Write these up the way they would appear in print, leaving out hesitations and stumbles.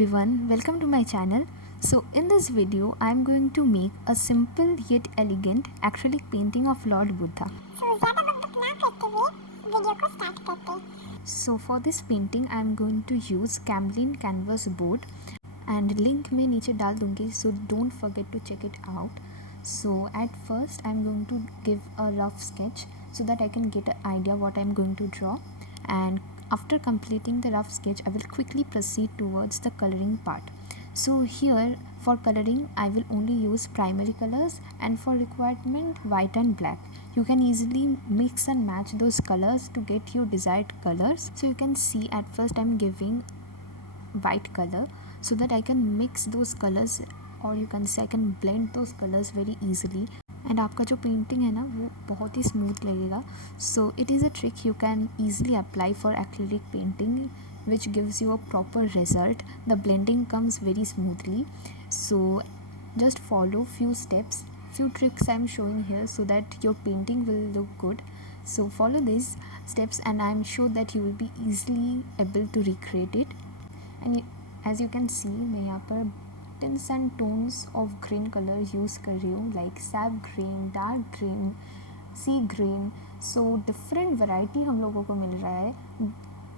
everyone, welcome to my channel. So in this video I am going to make a simple yet elegant acrylic painting of Lord Buddha. So for this painting I am going to use Camlin canvas board and link मैं नीचे डाल दूँगी, so don't forget to check it out. So at first I am going to give a rough sketch so that I can get an idea what I am going to draw, and after completing the rough sketch I will quickly proceed towards the coloring part. So here for coloring I will only use primary colors, and for requirement white and black. You can easily mix and match those colors to get your desired colors. So you can see at first I am giving white color so that I can mix those colors, or you can say I can blend those colors very easily, and आपका जो painting है ना वो बहुत ही smooth लगेगा. So it is a trick you can easily apply for acrylic painting which gives you a proper result. The blending comes very smoothly. So just follow few steps, few tricks I'm showing here so that your painting will look good. So follow these steps and I'm sure that you will be easily able to recreate it. And as you can see मैं यहाँ पर tints and tones of green color use कर रही हूँ, like sap green, dark green, sea green. So different variety हम लोगों को मिल रहा है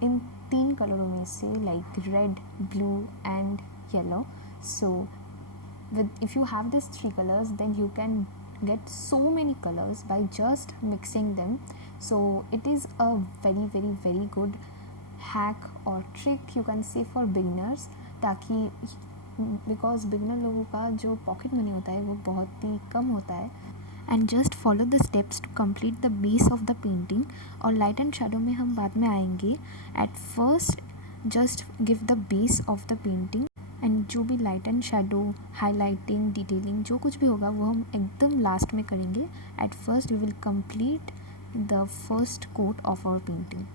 इन 3 कलरों में से, like red, blue and yellow. So if you have these 3 colors then you can get so many colors by just mixing them. So it is a very good hack or trick you can say for beginners, ताकि because beginner लोगों का जो pocket money होता है वो बहुत ही कम होता है. And just follow the steps to complete the base of the painting. और लाइट एंड शेडो में हम बाद में आएंगे. At first just give the base of the painting, and जो भी light and shadow, highlighting, detailing जो कुछ भी होगा वो हम एकदम लास्ट में करेंगे. At first we will complete the first coat of our painting.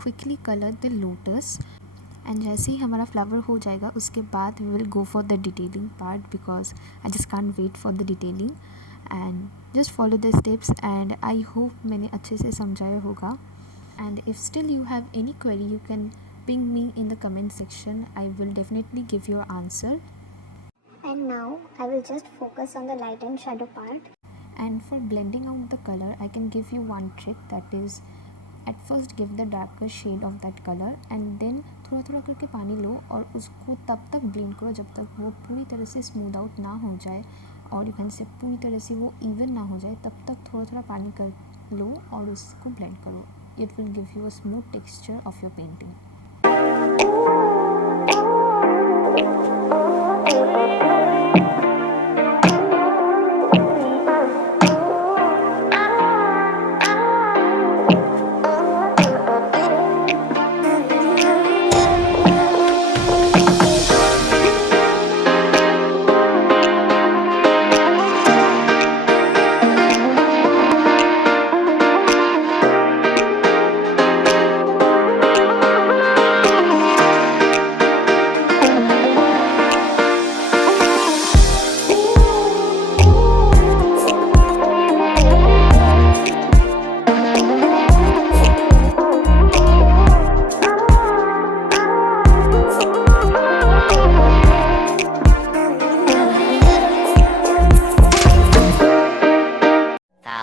Quickly colour the lotus. And जैसे ही हमारा फ्लावर हो जाएगा उसके बाद we will go for the detailing part, because I just can't wait for the detailing. And just follow the steps and I hope मैंने अच्छे से समझाया होगा. And if still you have any query you can ping me in the comment section. I will definitely give your answer. And now I will just focus on the light and shadow part. And for blending out the color I can give you one trick, that is at first give the darker shade of that color and then थोड़ा थोड़ा करके पानी लो और उसको तब तक blend करो जब तक वो पूरी तरह से स्मूथ आउट ना हो जाए, और यू कैन से पूरी तरह से वो इवन ना हो जाए. तब तक थोड़ा थोड़ा पानी कर लो और उसको ब्लेंड करो. It will give you a smooth texture of your painting.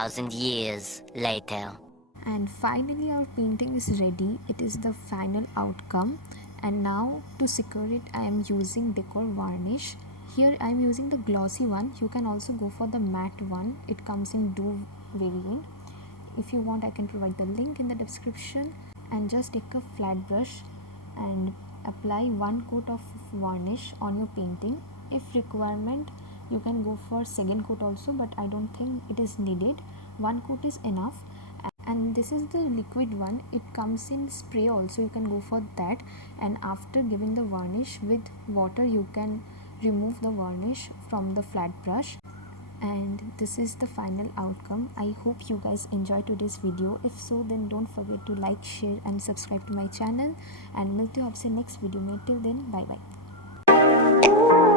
2,000 years later. And finally our painting is ready. It is the final outcome. And now to secure it, I am using decor varnish. Here I am using the glossy one. You can also go for the matte one. It comes in duo variant. If you want, I can provide the link in the description. And just take a flat brush and apply one coat of varnish on your painting. If requirement, you can go for second coat also, but I don't think it is needed. One coat is enough. And this is the liquid one. It comes in spray also, you can go for that. And after giving the varnish with water, you can remove the varnish from the flat brush. And this is the final outcome. I hope you guys enjoyed today's video. If so, then don't forget to like, share and subscribe to my channel. And मिलते हैं आपसे next video में. Till then, bye bye.